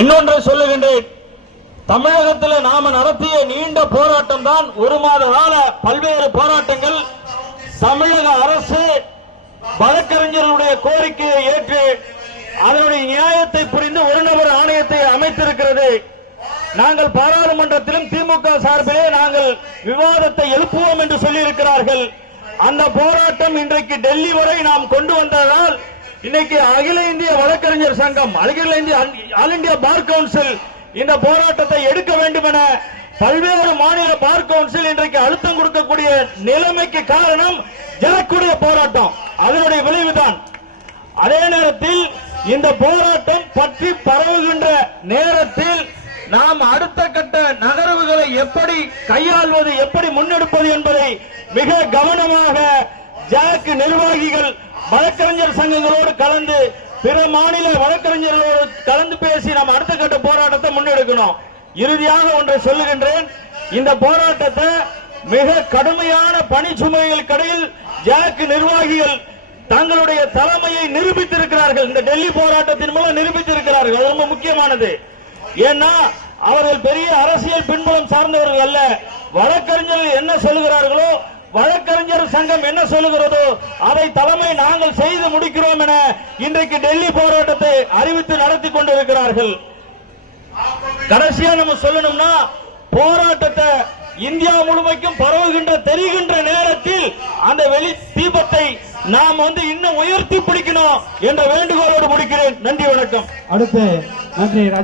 இன்னொன்றை சொல்லுகின்றேன். தமிழகத்தில் நாம நடத்திய நீண்ட போராட்டம் தான் ஒரு மாத கால பல்வேறு போராட்டங்கள் தமிழக அரசு வழக்கறிஞர்களுடைய கோரிக்கையை ஏற்று அதனுடைய நியாயத்தை புரிந்து ஒரு நபர் ஆணையத்தை அமைத்திருக்கிறது. நாங்கள் பாராளுமன்றத்திலும் திமுக சார்பிலே நாங்கள் விவாதத்தை எழுப்புவோம் என்று சொல்லியிருக்கிறார்கள். அந்த போராட்டம் இன்றைக்கு டெல்லி வரை நாம் கொண்டு வந்ததால் இன்னைக்கு அகில இந்திய வழக்கறிஞர் சங்கம் அகில இந்திய ஆல் இந்தியா பார் கவுன்சில் இந்த போராட்டத்தை எடுக்க வேண்டும் என பல்வேறு மாநில பார் கவுன்சில் இன்றைக்கு அழுத்தம் கொடுக்கக்கூடிய நிலைமைக்கு காரணம் ஜனக்குடைய போராட்டம். அதனுடைய விளைவுதான். அதே நேரத்தில் இந்த போராட்டம் பற்றி பரவுகின்ற நேரத்தில் நாம் அடுத்த கட்ட நகர்வுகளை எப்படி கையாள்வது எப்படி முன்னெடுப்பது என்பதை மிக கவனமாக ஜாக் நிர்வாகிகள் வழக்கறிஞர் சங்கங்களோடு கலந்து பிற மாநில வழக்கறிஞர்களோடு கலந்து பேசி நாம் அடுத்த கட்ட போராட்டத்தை முன்னெடுக்கணும். இறுதியாக ஒன்றை சொல்லுகின்றேன். இந்த போராட்டத்தை மிக கடுமையான பணி இடையில் ஜாக் நிர்வாகிகள் தங்களுடைய தலைமையை நிரூபித்திருக்கிறார்கள். இந்த டெல்லி போராட்டத்தின் மூலம் நிரூபித்திருக்கிறார்கள். அது ரொம்ப முக்கியமானது. ஏன்னா அவர்கள் பெரிய அரசியல் பின்புலம் சார்ந்தவர்கள் அல்ல. வழக்கறிஞர்கள் என்ன சொல்லுகிறார்களோ வழக்கறிஞர் சங்கம் என்ன சொல்லுகிறதோ அதை தலைமை நாங்கள் செய்து முடிக்கிறோம் என இன்றைக்கு டெல்லி போராட்டத்தை அறிவித்து நடத்தி கொண்டிருக்கிறார்கள். கடைசியா நம்ம சொல்லணும்னா போராட்டத்தை இந்தியா முழுமைக்கும் பரவுகின்ற தெரிகின்ற நேரத்தில் அந்த வெளி தீபத்தை நாம் வந்து இன்னும் உயர்த்தி பிடிக்கணும் என்ற வேண்டுகோளோடு முடிக்கிறேன். நன்றி வணக்கம். அடுத்து நன்றி